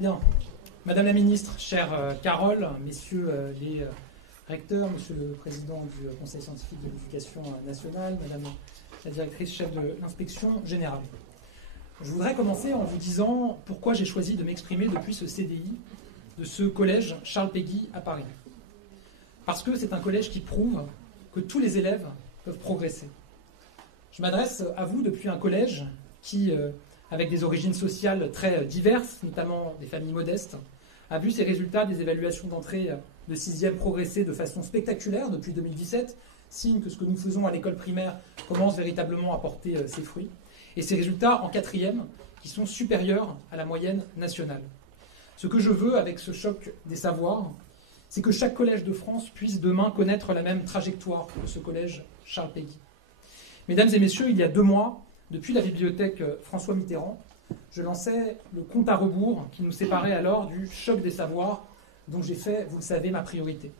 Bien. Madame la ministre, chère Carole, messieurs les recteurs, monsieur le président du Conseil scientifique de l'éducation nationale, madame la directrice chef de l'inspection générale. Je voudrais commencer en vous disant pourquoi j'ai choisi de m'exprimer depuis ce CDI de ce collège Charles Péguy à Paris. Parce que c'est un collège qui prouve que tous les élèves peuvent progresser. Je m'adresse à vous depuis un collège qui, avec des origines sociales très diverses, notamment des familles modestes, a vu ses résultats des évaluations d'entrée de 6e progresser de façon spectaculaire depuis 2017, signe que ce que nous faisons à l'école primaire commence véritablement à porter ses fruits, et ses résultats en 4e qui sont supérieurs à la moyenne nationale. Ce que je veux avec ce choc des savoirs, c'est que chaque collège de France puisse demain connaître la même trajectoire que ce collège Charles Péguy. Mesdames et messieurs, il y a 2 mois, depuis la bibliothèque François Mitterrand, je lançais le compte à rebours qui nous séparait alors du choc des savoirs dont j'ai fait, vous le savez, ma priorité.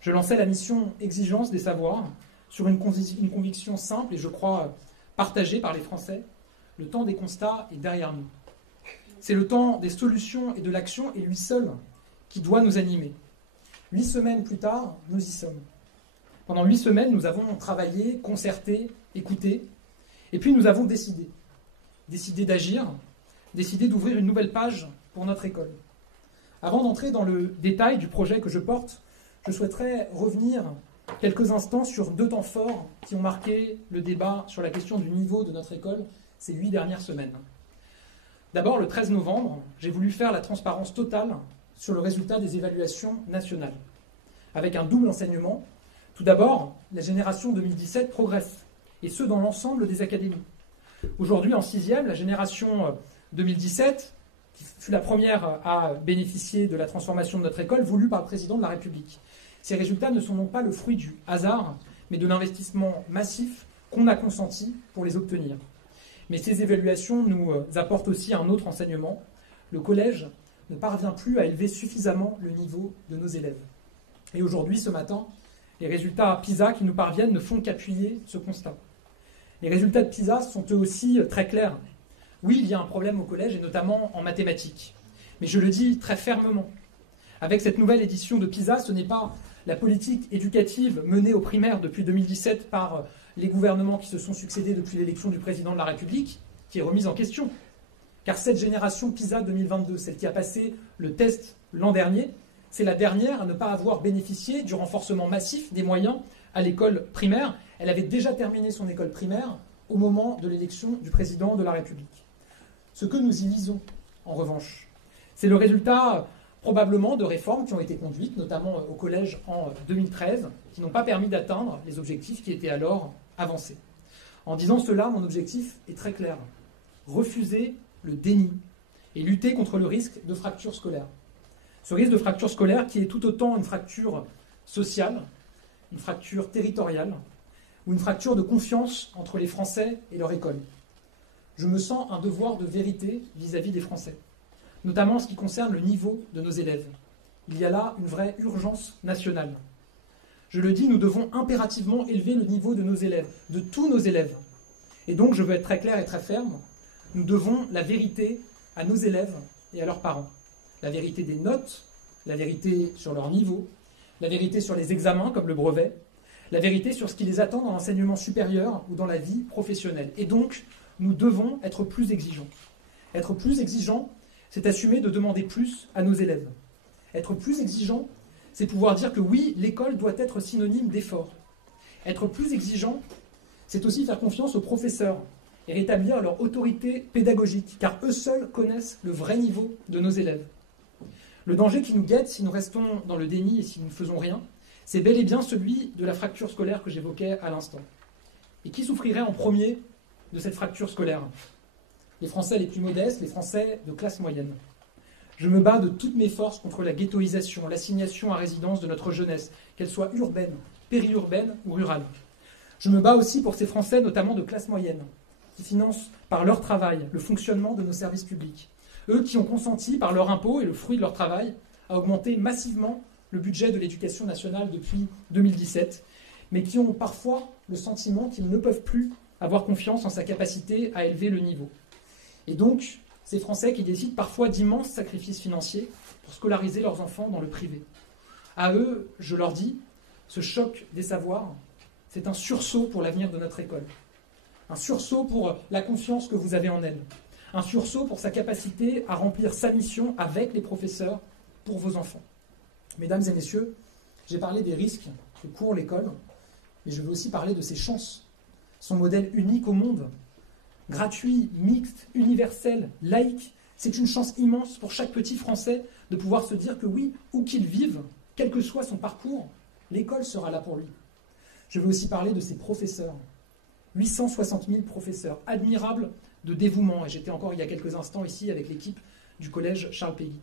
Je lançais la mission exigence des savoirs sur une conviction simple et je crois partagée par les Français. Le temps des constats est derrière nous. C'est le temps des solutions et de l'action et lui seul qui doit nous animer. 8 semaines plus tard, nous y sommes. Pendant 8 semaines, nous avons travaillé, concerté, écouté, et puis nous avons décidé. Décidé d'agir, décidé d'ouvrir une nouvelle page pour notre école. Avant d'entrer dans le détail du projet que je porte, je souhaiterais revenir quelques instants sur 2 temps forts qui ont marqué le débat sur la question du niveau de notre école ces 8 dernières semaines. D'abord, le 13 novembre, j'ai voulu faire la transparence totale sur le résultat des évaluations nationales, avec un double enseignement. Tout d'abord, la génération 2017 progresse, et ce dans l'ensemble des académies. Aujourd'hui, en 6e, la génération 2017, qui fut la première à bénéficier de la transformation de notre école, voulue par le président de la République. Ces résultats ne sont donc pas le fruit du hasard, mais de l'investissement massif qu'on a consenti pour les obtenir. Mais ces évaluations nous apportent aussi un autre enseignement. Le collège ne parvient plus à élever suffisamment le niveau de nos élèves. Et aujourd'hui, ce matin, les résultats PISA qui nous parviennent ne font qu'appuyer ce constat. Les résultats de PISA sont eux aussi très clairs. Oui, il y a un problème au collège, et notamment en mathématiques. Mais je le dis très fermement. Avec cette nouvelle édition de PISA, ce n'est pas la politique éducative menée aux primaires depuis 2017 par les gouvernements qui se sont succédés depuis l'élection du président de la République qui est remise en question. Car cette génération PISA 2022, celle qui a passé le test l'an dernier, c'est la dernière à ne pas avoir bénéficié du renforcement massif des moyens à l'école primaire. Elle avait déjà terminé son école primaire au moment de l'élection du président de la République. Ce que nous y lisons, en revanche, c'est le résultat probablement de réformes qui ont été conduites, notamment au collège en 2013, qui n'ont pas permis d'atteindre les objectifs qui étaient alors avancés. En disant cela, mon objectif est très clair. Refuser le déni et lutter contre le risque de fracture scolaire. Ce risque de fracture scolaire qui est tout autant une fracture sociale, une fracture territoriale ou une fracture de confiance entre les Français et leur école. Je me sens un devoir de vérité vis-à-vis des Français, notamment en ce qui concerne le niveau de nos élèves. Il y a là une vraie urgence nationale. Je le dis, nous devons impérativement élever le niveau de nos élèves, de tous nos élèves. Et donc, je veux être très clair et très ferme, nous devons la vérité à nos élèves et à leurs parents. La vérité des notes, la vérité sur leur niveau, la vérité sur les examens comme le brevet, la vérité sur ce qui les attend dans l'enseignement supérieur ou dans la vie professionnelle. Et donc, nous devons être plus exigeants. Être plus exigeants, c'est assumer de demander plus à nos élèves. Être plus exigeant, c'est pouvoir dire que oui, l'école doit être synonyme d'effort. Être plus exigeant, c'est aussi faire confiance aux professeurs et rétablir leur autorité pédagogique, car eux seuls connaissent le vrai niveau de nos élèves. Le danger qui nous guette si nous restons dans le déni et si nous ne faisons rien, c'est bel et bien celui de la fracture scolaire que j'évoquais à l'instant. Et qui souffrirait en premier de cette fracture scolaire? Les Français les plus modestes, les Français de classe moyenne. Je me bats de toutes mes forces contre la ghettoisation, l'assignation à résidence de notre jeunesse, qu'elle soit urbaine, périurbaine ou rurale. Je me bats aussi pour ces Français, notamment de classe moyenne, qui financent par leur travail le fonctionnement de nos services publics. Eux qui ont consenti par leur impôt et le fruit de leur travail à augmenter massivement le budget de l'éducation nationale depuis 2017, mais qui ont parfois le sentiment qu'ils ne peuvent plus avoir confiance en sa capacité à élever le niveau. Et donc, Ces Français qui décident parfois d'immenses sacrifices financiers pour scolariser leurs enfants dans le privé. À eux, je leur dis, ce choc des savoirs, c'est un sursaut pour l'avenir de notre école. Un sursaut pour la confiance que vous avez en elle. Un sursaut pour sa capacité à remplir sa mission avec les professeurs pour vos enfants. Mesdames et messieurs, j'ai parlé des risques que court l'école, mais je veux aussi parler de ses chances. Son modèle unique au monde, gratuit, mixte, universel, laïque, c'est une chance immense pour chaque petit Français de pouvoir se dire que oui, où qu'il vive, quel que soit son parcours, l'école sera là pour lui. Je veux aussi parler de ses professeurs. 860 000 professeurs, admirables de dévouement. Et j'étais encore il y a quelques instants ici avec l'équipe du collège Charles Péguy.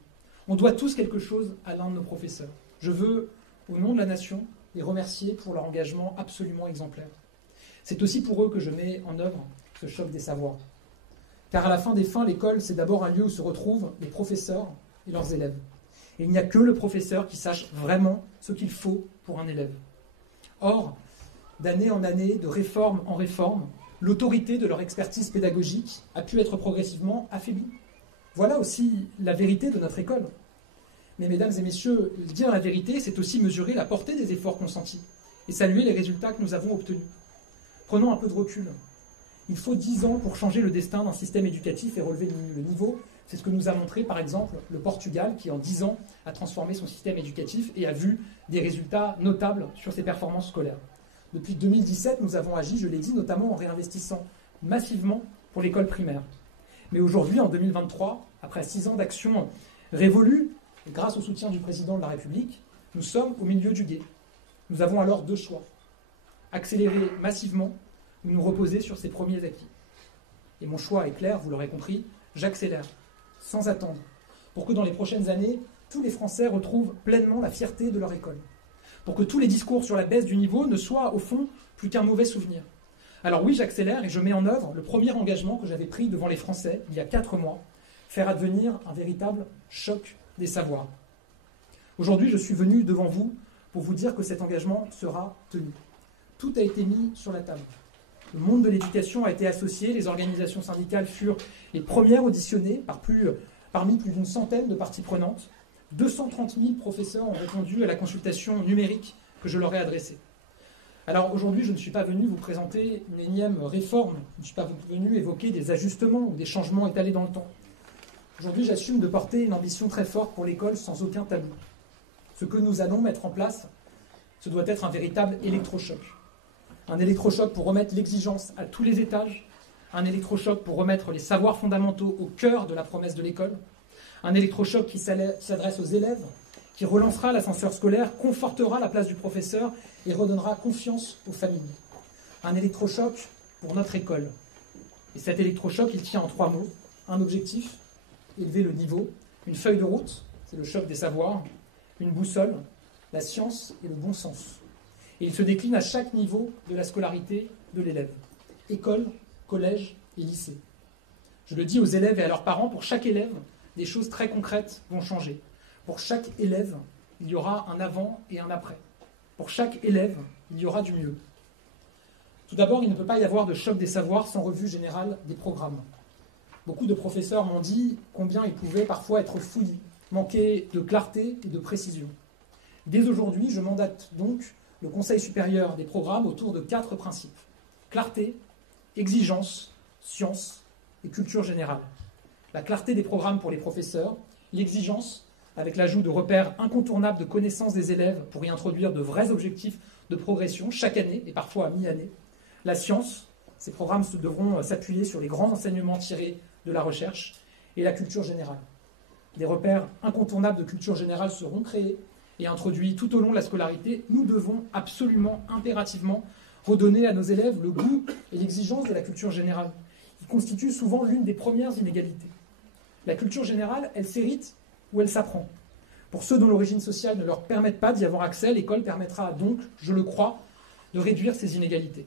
On doit tous quelque chose à l'un de nos professeurs. Je veux, au nom de la nation, les remercier pour leur engagement absolument exemplaire. C'est aussi pour eux que je mets en œuvre ce choc des savoirs. Car à la fin des fins, l'école, c'est d'abord un lieu où se retrouvent les professeurs et leurs élèves. Et il n'y a que le professeur qui sache vraiment ce qu'il faut pour un élève. Or, d'année en année, de réforme en réforme, l'autorité de leur expertise pédagogique a pu être progressivement affaiblie. Voilà aussi la vérité de notre école. Mais mesdames et messieurs, dire la vérité, c'est aussi mesurer la portée des efforts consentis et saluer les résultats que nous avons obtenus. Prenons un peu de recul. Il faut 10 ans pour changer le destin d'un système éducatif et relever le niveau. C'est ce que nous a montré, par exemple, le Portugal, qui en 10 ans a transformé son système éducatif et a vu des résultats notables sur ses performances scolaires. Depuis 2017, nous avons agi, je l'ai dit, notamment en réinvestissant massivement pour l'école primaire. Mais aujourd'hui, en 2023, après 6 ans d'action révolue, et grâce au soutien du président de la République, nous sommes au milieu du gué. Nous avons alors 2 choix. Accélérer massivement ou nous reposer sur ses premiers acquis. Et mon choix est clair, vous l'aurez compris, j'accélère, sans attendre, pour que dans les prochaines années, tous les Français retrouvent pleinement la fierté de leur école. Pour que tous les discours sur la baisse du niveau ne soient, au fond, plus qu'un mauvais souvenir. Alors oui, j'accélère et je mets en œuvre le premier engagement que j'avais pris devant les Français il y a 4 mois, faire advenir un véritable choc des savoirs. Aujourd'hui, je suis venu devant vous pour vous dire que cet engagement sera tenu. Tout a été mis sur la table. Le monde de l'éducation a été associé, les organisations syndicales furent les premières auditionnées parmi plus d'une centaine de parties prenantes. 230 000 professeurs ont répondu à la consultation numérique que je leur ai adressée. Alors aujourd'hui, je ne suis pas venu vous présenter une énième réforme, je ne suis pas venu évoquer des ajustements ou des changements étalés dans le temps. Aujourd'hui, j'assume de porter une ambition très forte pour l'école sans aucun tabou. Ce que nous allons mettre en place, ce doit être un véritable électrochoc. Un électrochoc pour remettre l'exigence à tous les étages, un électrochoc pour remettre les savoirs fondamentaux au cœur de la promesse de l'école, un électrochoc qui s'adresse aux élèves, qui relancera l'ascenseur scolaire, confortera la place du professeur et redonnera confiance aux familles. Un électrochoc pour notre école. Et cet électrochoc, il tient en 3 mots. Un objectif, élever le niveau. Une feuille de route, c'est le choc des savoirs. Une boussole, la science et le bon sens. Et il se décline à chaque niveau de la scolarité de l'élève. École, collège et lycée. Je le dis aux élèves et à leurs parents, pour chaque élève, des choses très concrètes vont changer. Pour chaque élève, il y aura un avant et un après. Pour chaque élève, il y aura du mieux. Tout d'abord, il ne peut pas y avoir de choc des savoirs sans revue générale des programmes. Beaucoup de professeurs m'ont dit combien ils pouvaient parfois être fouillis, manquer de clarté et de précision. Dès aujourd'hui, je mandate donc le Conseil supérieur des programmes autour de 4 principes. Clarté, exigence, science et culture générale. La clarté des programmes pour les professeurs, l'exigence avec l'ajout de repères incontournables de connaissances des élèves pour y introduire de vrais objectifs de progression chaque année et parfois à mi-année. La science, ces programmes devront s'appuyer sur les grands enseignements tirés de la recherche. Et la culture générale. Des repères incontournables de culture générale seront créés et introduits tout au long de la scolarité. Nous devons absolument, impérativement, redonner à nos élèves le goût et l'exigence de la culture générale, qui constitue souvent l'une des premières inégalités. La culture générale, elle s'hérite ou elle s'apprend. Pour ceux dont l'origine sociale ne leur permette pas d'y avoir accès, l'école permettra donc, je le crois, de réduire ces inégalités.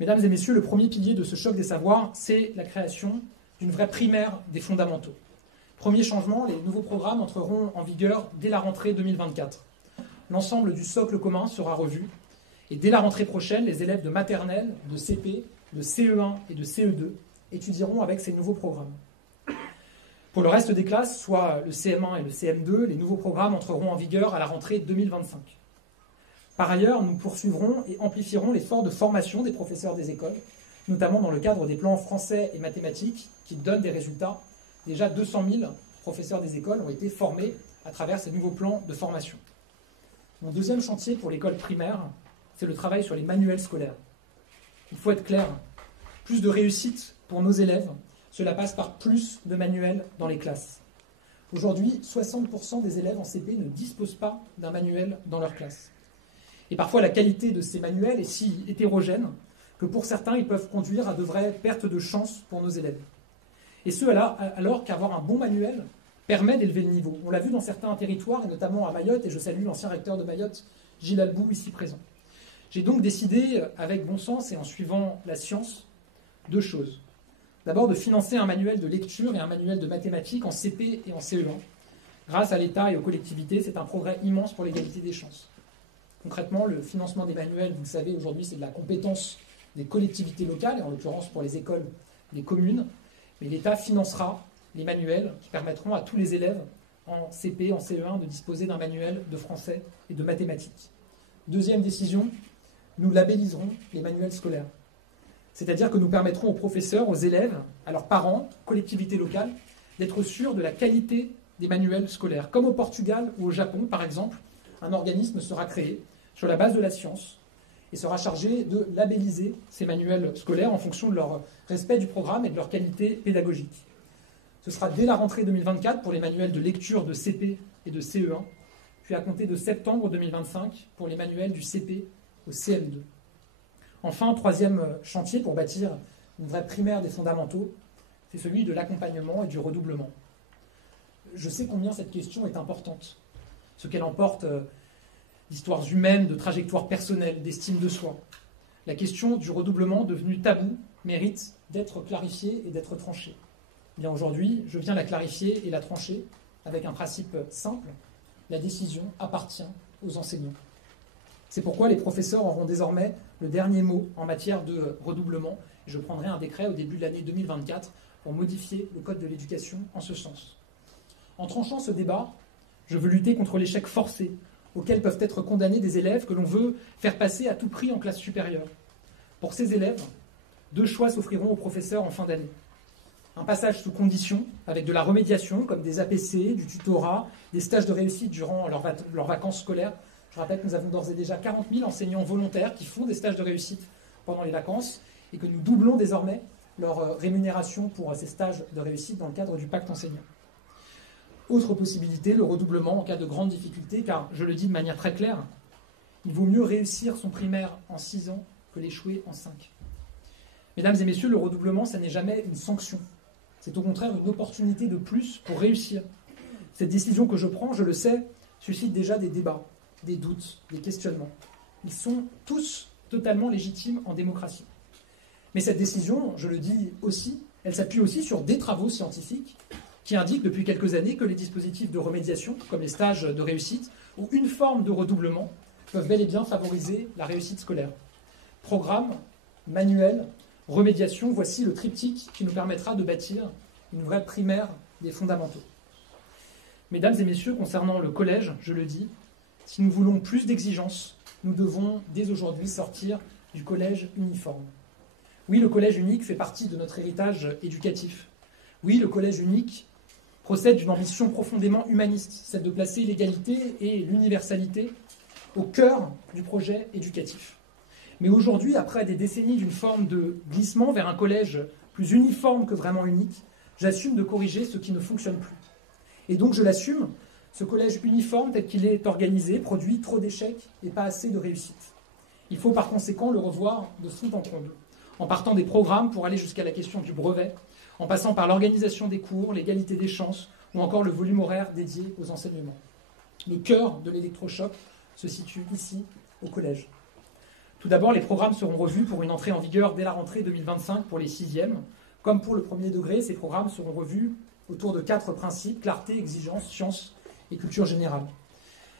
Mesdames et messieurs, le premier pilier de ce choc des savoirs, c'est la création d'une vraie primaire des fondamentaux. Premier changement, les nouveaux programmes entreront en vigueur dès la rentrée 2024. L'ensemble du socle commun sera revu et dès la rentrée prochaine, les élèves de maternelle, de CP, de CE1 et de CE2 étudieront avec ces nouveaux programmes. Pour le reste des classes, soit le CM1 et le CM2, les nouveaux programmes entreront en vigueur à la rentrée 2025. Par ailleurs, nous poursuivrons et amplifierons l'effort de formation des professeurs des écoles, notamment dans le cadre des plans français et mathématiques qui donnent des résultats. Déjà 200 000 professeurs des écoles ont été formés à travers ces nouveaux plans de formation. Mon deuxième chantier pour l'école primaire, c'est le travail sur les manuels scolaires. Il faut être clair, plus de réussite pour nos élèves, cela passe par plus de manuels dans les classes. Aujourd'hui, 60% des élèves en CP ne disposent pas d'un manuel dans leur classe. Et parfois, la qualité de ces manuels est si hétérogène que pour certains, ils peuvent conduire à de vraies pertes de chance pour nos élèves. Et ce, alors qu'avoir un bon manuel permet d'élever le niveau. On l'a vu dans certains territoires, et notamment à Mayotte, et je salue l'ancien recteur de Mayotte, Gilles Albou, ici présent. J'ai donc décidé, avec bon sens et en suivant la science, deux choses. D'abord, de financer un manuel de lecture et un manuel de mathématiques en CP et en CE1. Grâce à l'État et aux collectivités, c'est un progrès immense pour l'égalité des chances. Concrètement, le financement des manuels, vous le savez, aujourd'hui, c'est de la compétence des collectivités locales, et en l'occurrence pour les écoles, les communes. Mais l'État financera les manuels qui permettront à tous les élèves en CP, en CE1, de disposer d'un manuel de français et de mathématiques. Deuxième décision, nous labelliserons les manuels scolaires. C'est-à-dire que nous permettrons aux professeurs, aux élèves, à leurs parents, collectivités locales, d'être sûrs de la qualité des manuels scolaires. Comme au Portugal ou au Japon, par exemple, un organisme sera créé sur la base de la science et sera chargé de labelliser ces manuels scolaires en fonction de leur respect du programme et de leur qualité pédagogique. Ce sera dès la rentrée 2024 pour les manuels de lecture de CP et de CE1, puis à compter de septembre 2025 pour les manuels du CP au CM2. Enfin, troisième chantier pour bâtir une vraie primaire des fondamentaux, c'est celui de l'accompagnement et du redoublement. Je sais combien cette question est importante, ce qu'elle emporte d'histoires humaines, de trajectoires personnelles, d'estime de soi. La question du redoublement, devenue tabou, mérite d'être clarifiée et d'être tranchée. Bien aujourd'hui, je viens la clarifier et la trancher avec un principe simple. La décision appartient aux enseignants. C'est pourquoi les professeurs auront désormais le dernier mot en matière de redoublement. Et je prendrai un décret au début de l'année 2024 pour modifier le code de l'éducation en ce sens. En tranchant ce débat, je veux lutter contre l'échec forcé auquel peuvent être condamnés des élèves que l'on veut faire passer à tout prix en classe supérieure. Pour ces élèves, deux choix s'offriront aux professeurs en fin d'année. Un passage sous condition, avec de la remédiation, comme des APC, du tutorat, des stages de réussite durant leurs vacances scolaires. Je rappelle que nous avons d'ores et déjà 40 000 enseignants volontaires qui font des stages de réussite pendant les vacances et que nous doublons désormais leur rémunération pour ces stages de réussite dans le cadre du pacte enseignant. Autre possibilité, le redoublement en cas de grande difficulté, car je le dis de manière très claire, il vaut mieux réussir son primaire en 6 ans que l'échouer en 5. Mesdames et messieurs, le redoublement, ça n'est jamais une sanction. C'est au contraire une opportunité de plus pour réussir. Cette décision que je prends, je le sais, suscite déjà des débats, des doutes, des questionnements. Ils sont tous totalement légitimes en démocratie. Mais cette décision, je le dis aussi, elle s'appuie aussi sur des travaux scientifiques qui indiquent depuis quelques années que les dispositifs de remédiation, comme les stages de réussite, ou une forme de redoublement, peuvent bel et bien favoriser la réussite scolaire. Programme, manuel, remédiation, voici le triptyque qui nous permettra de bâtir une vraie primaire des fondamentaux. Mesdames et messieurs, concernant le collège, je le dis, si nous voulons plus d'exigences, nous devons dès aujourd'hui sortir du collège uniforme. Oui, le collège unique fait partie de notre héritage éducatif. Oui, le collège unique procède d'une ambition profondément humaniste, celle de placer l'égalité et l'universalité au cœur du projet éducatif. Mais aujourd'hui, après des décennies d'une forme de glissement vers un collège plus uniforme que vraiment unique, j'assume de corriger ce qui ne fonctionne plus. Et donc je l'assume, ce collège uniforme tel qu'il est organisé produit trop d'échecs et pas assez de réussite. Il faut par conséquent le revoir de fond en comble, en partant des programmes pour aller jusqu'à la question du brevet, en passant par l'organisation des cours, l'égalité des chances ou encore le volume horaire dédié aux enseignements. Le cœur de l'électrochoc se situe ici, au collège. Tout d'abord, les programmes seront revus pour une entrée en vigueur dès la rentrée 2025 pour les 6e. Comme pour le premier degré, ces programmes seront revus autour de 4 principes: clarté, exigence, science et culture générale.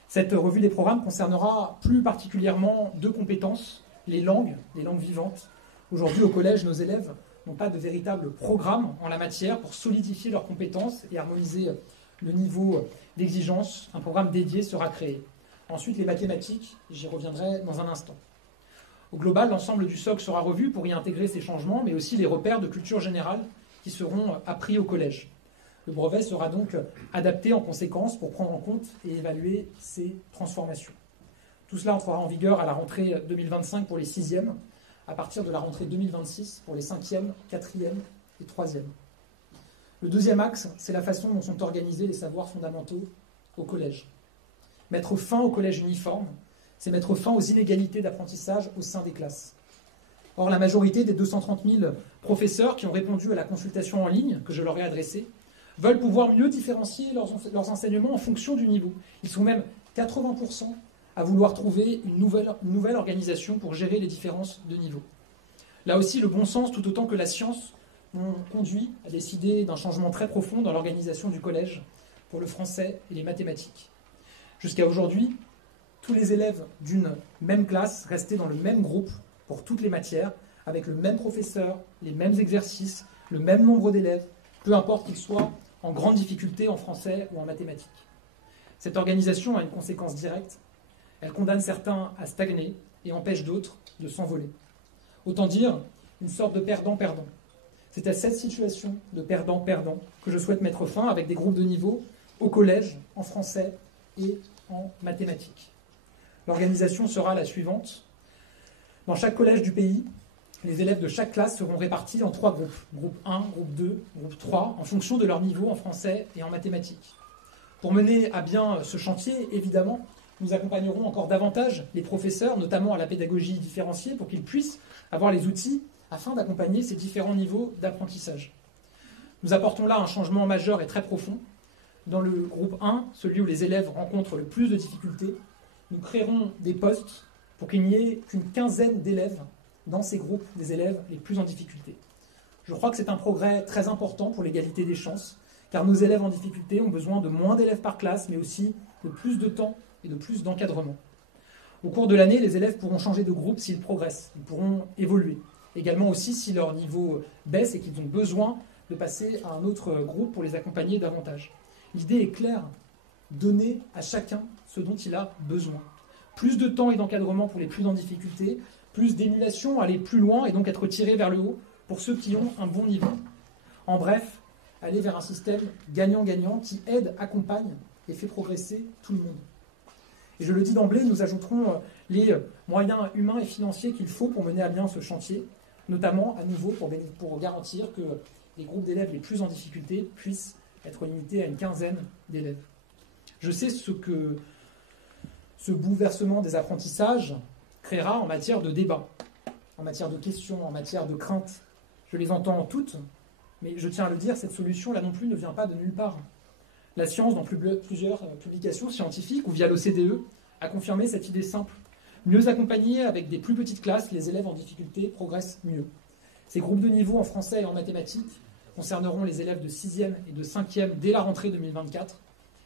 Cette revue des programmes concernera plus particulièrement 2 compétences, les langues vivantes, Aujourd'hui, au collège, nos élèves n'ont pas de véritable programme en la matière pour solidifier leurs compétences et harmoniser le niveau d'exigence. Un programme dédié sera créé. Ensuite, les mathématiques, j'y reviendrai dans un instant. Au global, l'ensemble du socle sera revu pour y intégrer ces changements, mais aussi les repères de culture générale qui seront appris au collège. Le brevet sera donc adapté en conséquence pour prendre en compte et évaluer ces transformations. Tout cela entrera en vigueur à la rentrée 2025 pour les 6e, à partir de la rentrée 2026 pour les 5e, 4e et 3e. Le deuxième axe, c'est la façon dont sont organisés les savoirs fondamentaux au collège. Mettre fin au collège uniforme, c'est mettre fin aux inégalités d'apprentissage au sein des classes. Or, la majorité des 230 000 professeurs qui ont répondu à la consultation en ligne que je leur ai adressée veulent pouvoir mieux différencier leurs enseignements en fonction du niveau. Ils sont même 80% à vouloir trouver une nouvelle organisation pour gérer les différences de niveau. Là aussi, le bon sens, tout autant que la science, ont conduit à décider d'un changement très profond dans l'organisation du collège pour le français et les mathématiques. Jusqu'à aujourd'hui, tous les élèves d'une même classe restaient dans le même groupe pour toutes les matières, avec le même professeur, les mêmes exercices, le même nombre d'élèves, peu importe qu'ils soient en grande difficulté en français ou en mathématiques. Cette organisation a une conséquence directe. Elle condamne certains à stagner et empêche d'autres de s'envoler. Autant dire une sorte de perdant-perdant. C'est à cette situation de perdant-perdant que je souhaite mettre fin avec des groupes de niveau au collège, en français et en mathématiques. L'organisation sera la suivante. Dans chaque collège du pays, les élèves de chaque classe seront répartis en 3 groupes. Groupe 1, groupe 2, groupe 3, en fonction de leur niveau en français et en mathématiques. Pour mener à bien ce chantier, évidemment, nous accompagnerons encore davantage les professeurs, notamment à la pédagogie différenciée, pour qu'ils puissent avoir les outils afin d'accompagner ces différents niveaux d'apprentissage. Nous apportons là un changement majeur et très profond. Dans le groupe 1, celui où les élèves rencontrent le plus de difficultés, nous créerons des postes pour qu'il n'y ait qu'une quinzaine d'élèves dans ces groupes des élèves les plus en difficulté. Je crois que c'est un progrès très important pour l'égalité des chances, car nos élèves en difficulté ont besoin de moins d'élèves par classe, mais aussi de plus de temps et de plus d'encadrement. Au cours de l'année, les élèves pourront changer de groupe s'ils progressent, ils pourront évoluer. Également aussi si leur niveau baisse et qu'ils ont besoin de passer à un autre groupe pour les accompagner davantage. L'idée est claire, donner à chacun ce dont il a besoin. Plus de temps et d'encadrement pour les plus en difficulté, plus d'émulation, aller plus loin et donc être tiré vers le haut pour ceux qui ont un bon niveau. En bref, aller vers un système gagnant-gagnant qui aide, accompagne et fait progresser tout le monde. Et je le dis d'emblée, nous ajouterons les moyens humains et financiers qu'il faut pour mener à bien ce chantier, notamment à nouveau pour garantir que les groupes d'élèves les plus en difficulté puissent être limités à une quinzaine d'élèves. Je sais ce que ce bouleversement des apprentissages créera en matière de débat, en matière de questions, en matière de craintes. Je les entends toutes, mais je tiens à le dire, cette solution-là non plus ne vient pas de nulle part. La science, dans plusieurs publications scientifiques ou via l'OCDE, a confirmé cette idée simple. Mieux accompagnés avec des plus petites classes, les élèves en difficulté progressent mieux. Ces groupes de niveau en français et en mathématiques concerneront les élèves de 6e et de 5e dès la rentrée 2024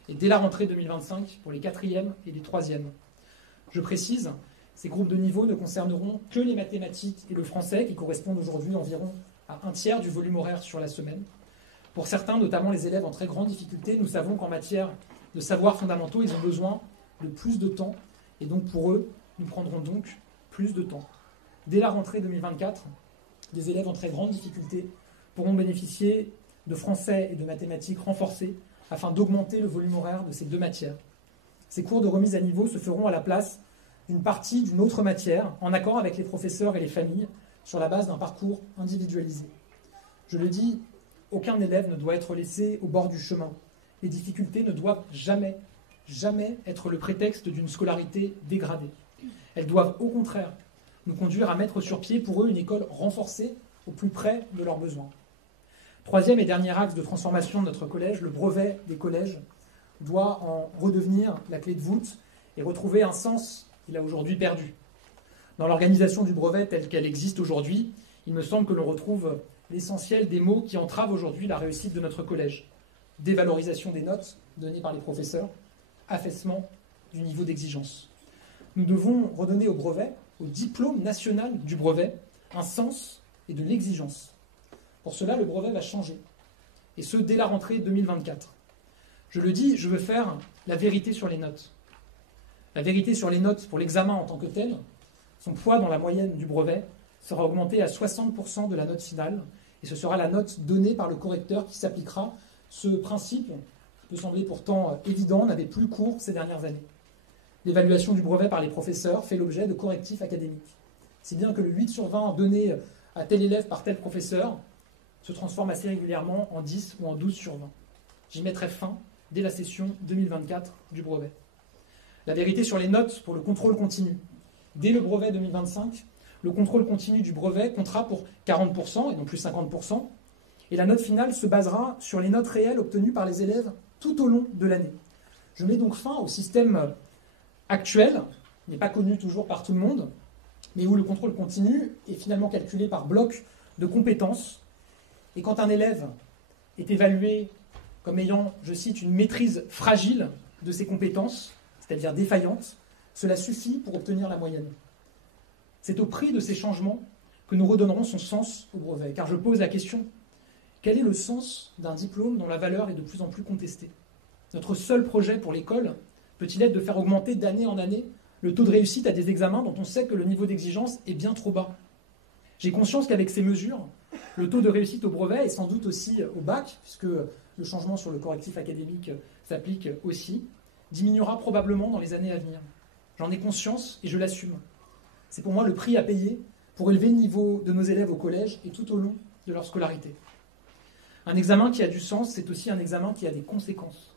et dès la rentrée 2025 pour les 4e et les 3e. Je précise, ces groupes de niveau ne concerneront que les mathématiques et le français qui correspondent aujourd'hui environ à un tiers du volume horaire sur la semaine. Pour certains, notamment les élèves en très grande difficulté, nous savons qu'en matière de savoirs fondamentaux, ils ont besoin de plus de temps et donc pour eux, nous prendrons donc plus de temps. Dès la rentrée 2024, des élèves en très grande difficulté pourront bénéficier de français et de mathématiques renforcés afin d'augmenter le volume horaire de ces deux matières. Ces cours de remise à niveau se feront à la place d'une partie d'une autre matière, en accord avec les professeurs et les familles, sur la base d'un parcours individualisé. Je le dis, aucun élève ne doit être laissé au bord du chemin. Les difficultés ne doivent jamais être le prétexte d'une scolarité dégradée. Elles doivent au contraire nous conduire à mettre sur pied pour eux une école renforcée au plus près de leurs besoins. Troisième et dernier axe de transformation de notre collège, le brevet des collèges doit en redevenir la clé de voûte et retrouver un sens qu'il a aujourd'hui perdu. Dans l'organisation du brevet telle qu'elle existe aujourd'hui, il me semble que l'on retrouve l'essentiel des mots qui entravent aujourd'hui la réussite de notre collège. Dévalorisation des notes données par les professeurs, affaissement du niveau d'exigence. Nous devons redonner au brevet, au diplôme national du brevet, un sens et de l'exigence. Pour cela, le brevet va changer, et ce, dès la rentrée 2024. Je le dis, je veux faire la vérité sur les notes. La vérité sur les notes pour l'examen en tant que tel, son poids dans la moyenne du brevet sera augmenté à 60% de la note finale, et ce sera la note donnée par le correcteur qui s'appliquera. Ce principe, qui peut sembler pourtant évident, n'avait plus cours ces dernières années. L'évaluation du brevet par les professeurs fait l'objet de correctifs académiques. Si bien que le 8 sur 20 donné à tel élève par tel professeur se transforme assez régulièrement en 10 ou en 12 sur 20. J'y mettrai fin dès la session 2024 du brevet. La vérité sur les notes pour le contrôle continu. Dès le brevet 2025, le contrôle continu du brevet comptera pour 40% et non plus 50%, et la note finale se basera sur les notes réelles obtenues par les élèves tout au long de l'année. Je mets donc fin au système actuel, qui n'est pas connu toujours par tout le monde, mais où le contrôle continu est finalement calculé par bloc de compétences. Et quand un élève est évalué comme ayant, je cite, une maîtrise fragile de ses compétences, c'est-à-dire défaillante, cela suffit pour obtenir la moyenne. C'est au prix de ces changements que nous redonnerons son sens au brevet. Car je pose la question, quel est le sens d'un diplôme dont la valeur est de plus en plus contestée? Notre seul projet pour l'école peut-il être de faire augmenter d'année en année le taux de réussite à des examens dont on sait que le niveau d'exigence est bien trop bas? J'ai conscience qu'avec ces mesures, le taux de réussite au brevet et sans doute aussi au bac, puisque le changement sur le correctif académique s'applique aussi, diminuera probablement dans les années à venir. J'en ai conscience et je l'assume. C'est pour moi le prix à payer pour élever le niveau de nos élèves au collège et tout au long de leur scolarité. Un examen qui a du sens, c'est aussi un examen qui a des conséquences.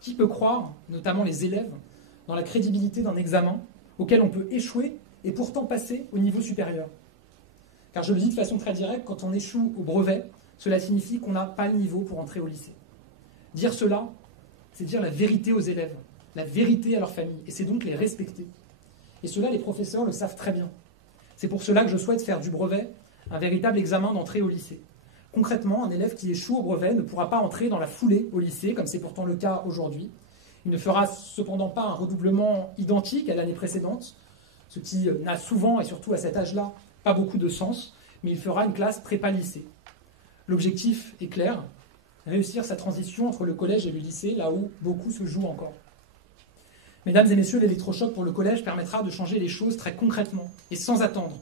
Qui peut croire, notamment les élèves, dans la crédibilité d'un examen auquel on peut échouer et pourtant passer au niveau supérieur? Car je le dis de façon très directe, quand on échoue au brevet, cela signifie qu'on n'a pas le niveau pour entrer au lycée. Dire cela, c'est dire la vérité aux élèves, la vérité à leur famille, et c'est donc les respecter. Et cela, les professeurs le savent très bien. C'est pour cela que je souhaite faire du brevet un véritable examen d'entrée au lycée. Concrètement, un élève qui échoue au brevet ne pourra pas entrer dans la foulée au lycée, comme c'est pourtant le cas aujourd'hui. Il ne fera cependant pas un redoublement identique à l'année précédente, ce qui n'a souvent, et surtout à cet âge-là, pas beaucoup de sens, mais il fera une classe prépa-lycée. L'objectif est clair, réussir sa transition entre le collège et le lycée, là où beaucoup se joue encore. Mesdames et messieurs, l'électrochoc pour le collège permettra de changer les choses très concrètement et sans attendre.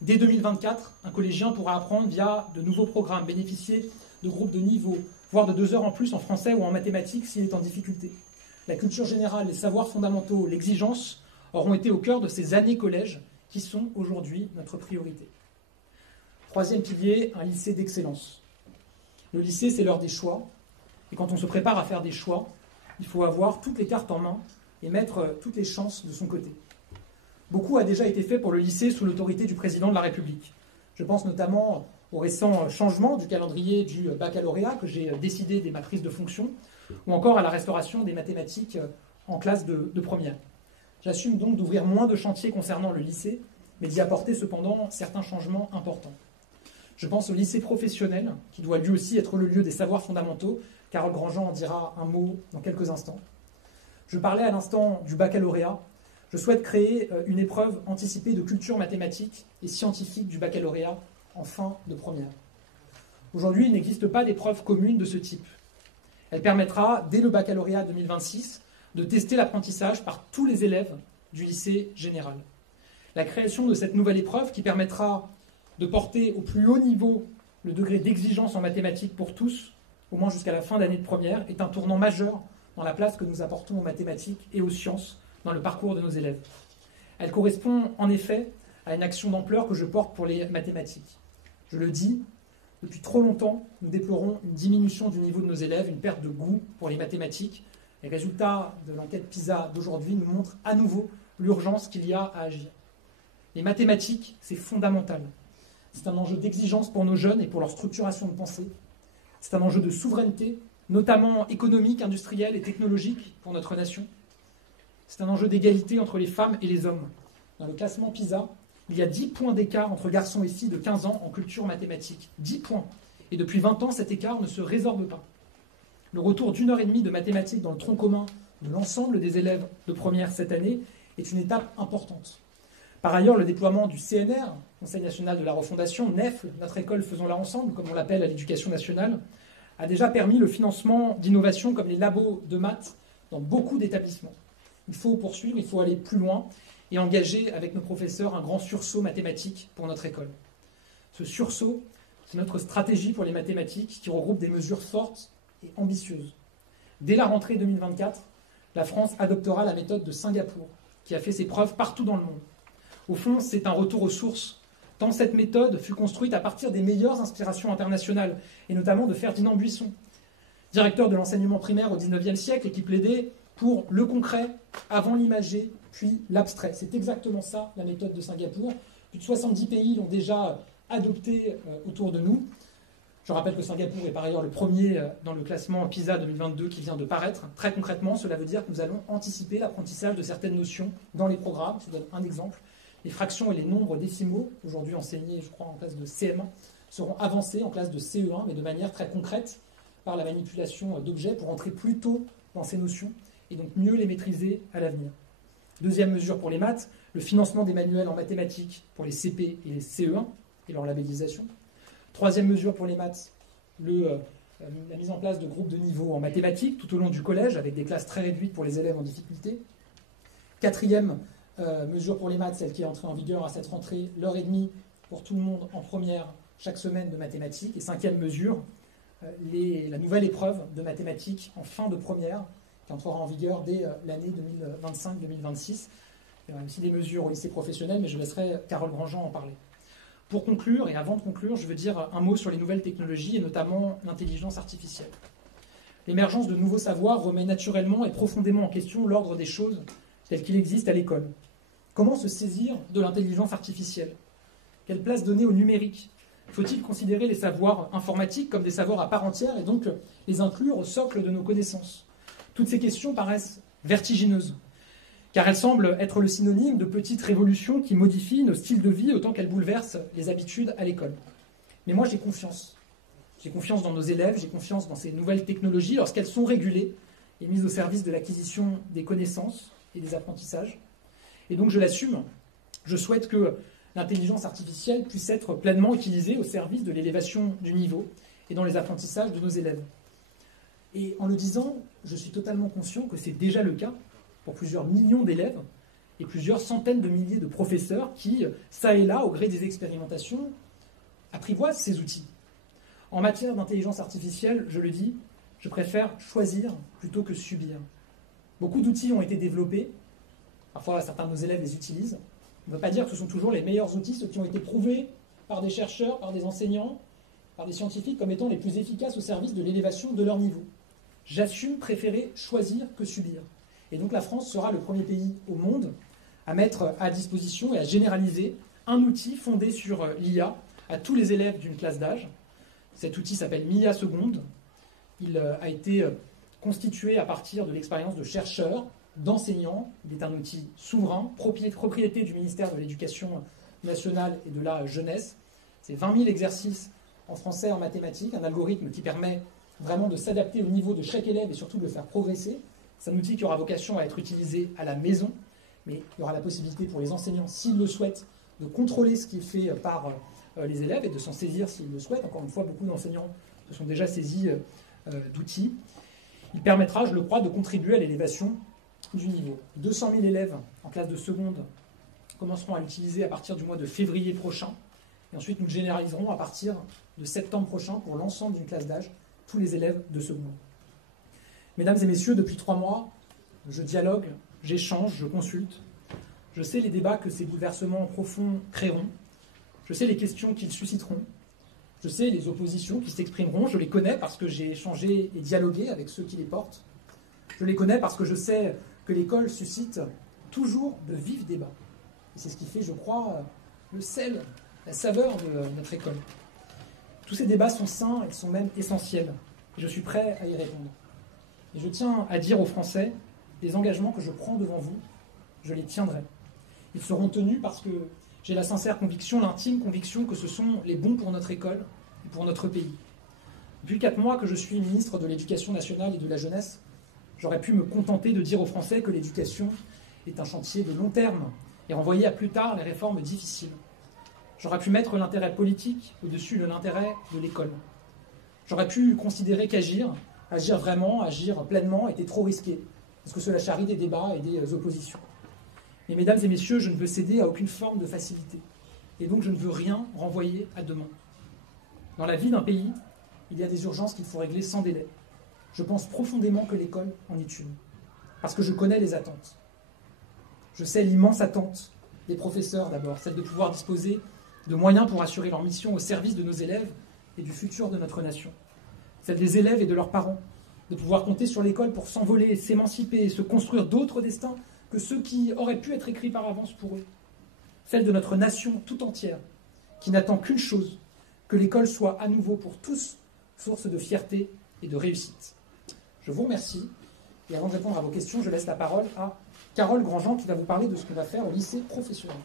Dès 2024, un collégien pourra apprendre via de nouveaux programmes, bénéficier de groupes de niveau, voire de 2 heures en plus en français ou en mathématiques s'il est en difficulté. La culture générale, les savoirs fondamentaux, l'exigence auront été au cœur de ces années collège qui sont aujourd'hui notre priorité. Troisième pilier, un lycée d'excellence. Le lycée, c'est l'heure des choix. Et quand on se prépare à faire des choix, il faut avoir toutes les cartes en main et mettre toutes les chances de son côté. Beaucoup a déjà été fait pour le lycée sous l'autorité du président de la République. Je pense notamment au récent changement du calendrier du baccalauréat que j'ai décidé dès ma prise de fonction, ou encore à la restauration des mathématiques en classe de première. J'assume donc d'ouvrir moins de chantiers concernant le lycée, mais d'y apporter cependant certains changements importants. Je pense au lycée professionnel, qui doit lui aussi être le lieu des savoirs fondamentaux. Carole Grandjean en dira un mot dans quelques instants. Je parlais à l'instant du baccalauréat. Je souhaite créer une épreuve anticipée de culture mathématique et scientifique du baccalauréat en fin de première. Aujourd'hui, il n'existe pas d'épreuve commune de ce type. Elle permettra, dès le baccalauréat 2026, de tester l'apprentissage par tous les élèves du lycée général. La création de cette nouvelle épreuve, qui permettra de porter au plus haut niveau le degré d'exigence en mathématiques pour tous, au moins jusqu'à la fin d'année de première, est un tournant majeur dans la place que nous apportons aux mathématiques et aux sciences dans le parcours de nos élèves. Elle correspond en effet à une action d'ampleur que je porte pour les mathématiques. Je le dis, depuis trop longtemps, nous déplorons une diminution du niveau de nos élèves, une perte de goût pour les mathématiques. Les résultats de l'enquête PISA d'aujourd'hui nous montrent à nouveau l'urgence qu'il y a à agir. Les mathématiques, c'est fondamental. C'est un enjeu d'exigence pour nos jeunes et pour leur structuration de pensée. C'est un enjeu de souveraineté, notamment économique, industrielle et technologique pour notre nation. C'est un enjeu d'égalité entre les femmes et les hommes. Dans le classement PISA, il y a 10 points d'écart entre garçons et filles de 15 ans en culture mathématique. 10 points. Et depuis 20 ans, cet écart ne se résorbe pas. Le retour d'1h30 de mathématiques dans le tronc commun de l'ensemble des élèves de première cette année est une étape importante. Par ailleurs, le déploiement du CNR, Conseil national de la refondation, NEFL, notre école faisons-la ensemble, comme on l'appelle à l'éducation nationale, a déjà permis le financement d'innovations comme les labos de maths dans beaucoup d'établissements. Il faut poursuivre, il faut aller plus loin et engager avec nos professeurs un grand sursaut mathématique pour notre école. Ce sursaut, c'est notre stratégie pour les mathématiques qui regroupe des mesures fortes et ambitieuses. Dès la rentrée 2024, la France adoptera la méthode de Singapour, qui a fait ses preuves partout dans le monde. Au fond, c'est un retour aux sources, tant cette méthode fut construite à partir des meilleures inspirations internationales, et notamment de Ferdinand Buisson, directeur de l'enseignement primaire au XIXe siècle et qui plaidait pour le concret avant l'imagé, puis l'abstrait. C'est exactement ça, la méthode de Singapour. Plus de 70 pays l'ont déjà adoptée autour de nous. Je rappelle que Singapour est par ailleurs le premier dans le classement PISA 2022 qui vient de paraître. Très concrètement, cela veut dire que nous allons anticiper l'apprentissage de certaines notions dans les programmes. Je vous donne un exemple. Les fractions et les nombres décimaux, aujourd'hui enseignés, je crois, en classe de CM1, seront avancés en classe de CE1, mais de manière très concrète, par la manipulation d'objets pour entrer plus tôt dans ces notions et donc mieux les maîtriser à l'avenir. Deuxième mesure pour les maths, le financement des manuels en mathématiques pour les CP et les CE1 et leur labellisation. Troisième mesure pour les maths, la mise en place de groupes de niveau en mathématiques tout au long du collège avec des classes très réduites pour les élèves en difficulté. Quatrième mesure pour les maths, celle qui est entrée en vigueur à cette rentrée, l'heure et demie pour tout le monde en première chaque semaine de mathématiques. Et cinquième mesure, la nouvelle épreuve de mathématiques en fin de première qui entrera en vigueur dès l'année 2025-2026. Il y aura aussi des mesures au lycée professionnel, mais je laisserai Carole Grandjean en parler. Pour conclure, et avant de conclure, je veux dire un mot sur les nouvelles technologies et notamment l'intelligence artificielle. L'émergence de nouveaux savoirs remet naturellement et profondément en question l'ordre des choses tel qu'il existe à l'école. Comment se saisir de l'intelligence artificielle? Quelle place donner au numérique? Faut-il considérer les savoirs informatiques comme des savoirs à part entière et donc les inclure au socle de nos connaissances? Toutes ces questions paraissent vertigineuses, car elles semblent être le synonyme de petites révolutions qui modifient nos styles de vie autant qu'elles bouleversent les habitudes à l'école. Mais moi, j'ai confiance. J'ai confiance dans nos élèves, j'ai confiance dans ces nouvelles technologies lorsqu'elles sont régulées et mises au service de l'acquisition des connaissances et des apprentissages. Et donc, je l'assume. Je souhaite que l'intelligence artificielle puisse être pleinement utilisée au service de l'élévation du niveau et dans les apprentissages de nos élèves. Et en le disant, je suis totalement conscient que c'est déjà le cas pour plusieurs millions d'élèves et plusieurs centaines de milliers de professeurs qui, ça et là, au gré des expérimentations, apprivoisent ces outils. En matière d'intelligence artificielle, je le dis, je préfère choisir plutôt que subir. Beaucoup d'outils ont été développés, parfois certains de nos élèves les utilisent. On ne veut pas dire que ce sont toujours les meilleurs outils, ceux qui ont été prouvés par des chercheurs, par des enseignants, par des scientifiques comme étant les plus efficaces au service de l'élévation de leur niveau. J'assume préférer choisir que subir. Et donc la France sera le premier pays au monde à mettre à disposition et à généraliser un outil fondé sur l'IA à tous les élèves d'une classe d'âge. Cet outil s'appelle MIA Seconde. Il a été constitué à partir de l'expérience de chercheurs, d'enseignants. Il est un outil souverain, propriété du ministère de l'Éducation nationale et de la jeunesse. C'est 20 000 exercices en français et en mathématiques, un algorithme qui permet vraiment de s'adapter au niveau de chaque élève et surtout de le faire progresser. C'est un outil qui aura vocation à être utilisé à la maison, mais il y aura la possibilité pour les enseignants, s'ils le souhaitent, de contrôler ce qui est fait par les élèves et de s'en saisir s'ils le souhaitent. Encore une fois, beaucoup d'enseignants se sont déjà saisis d'outils. Il permettra, je le crois, de contribuer à l'élévation du niveau. 200 000 élèves en classe de seconde commenceront à l'utiliser à partir du mois de février prochain. Et ensuite, nous le généraliserons à partir de septembre prochain pour l'ensemble d'une classe d'âge, tous les élèves de seconde. Mesdames et messieurs, depuis 3 mois, je dialogue, j'échange, je consulte. Je sais les débats que ces bouleversements profonds créeront. Je sais les questions qu'ils susciteront. Je sais les oppositions qui s'exprimeront. Je les connais parce que j'ai échangé et dialogué avec ceux qui les portent. Je les connais parce que je sais que l'école suscite toujours de vifs débats. Et c'est ce qui fait, je crois, le sel, la saveur de notre école. Tous ces débats sont sains, ils sont même essentiels. Et je suis prêt à y répondre. Et je tiens à dire aux Français, les engagements que je prends devant vous, je les tiendrai. Ils seront tenus parce que j'ai la sincère conviction, l'intime conviction que ce sont les bons pour notre école et pour notre pays. Depuis 4 mois que je suis ministre de l'Éducation nationale et de la jeunesse, j'aurais pu me contenter de dire aux Français que l'éducation est un chantier de long terme et renvoyer à plus tard les réformes difficiles. J'aurais pu mettre l'intérêt politique au-dessus de l'intérêt de l'école. J'aurais pu considérer agir vraiment, agir pleinement était trop risqué, parce que cela charrie des débats et des oppositions. Mais mesdames et messieurs, je ne veux céder à aucune forme de facilité, et donc je ne veux rien renvoyer à demain. Dans la vie d'un pays, il y a des urgences qu'il faut régler sans délai. Je pense profondément que l'école en est une, parce que je connais les attentes. Je sais l'immense attente des professeurs d'abord, celle de pouvoir disposer de moyens pour assurer leur mission au service de nos élèves et du futur de notre nation. Celle des élèves et de leurs parents, de pouvoir compter sur l'école pour s'envoler, s'émanciper et se construire d'autres destins que ceux qui auraient pu être écrits par avance pour eux. Celle de notre nation tout entière, qui n'attend qu'une chose, que l'école soit à nouveau pour tous source de fierté et de réussite. Je vous remercie. Et avant de répondre à vos questions, je laisse la parole à Carole Grandjean qui va vous parler de ce qu'on va faire au lycée professionnel.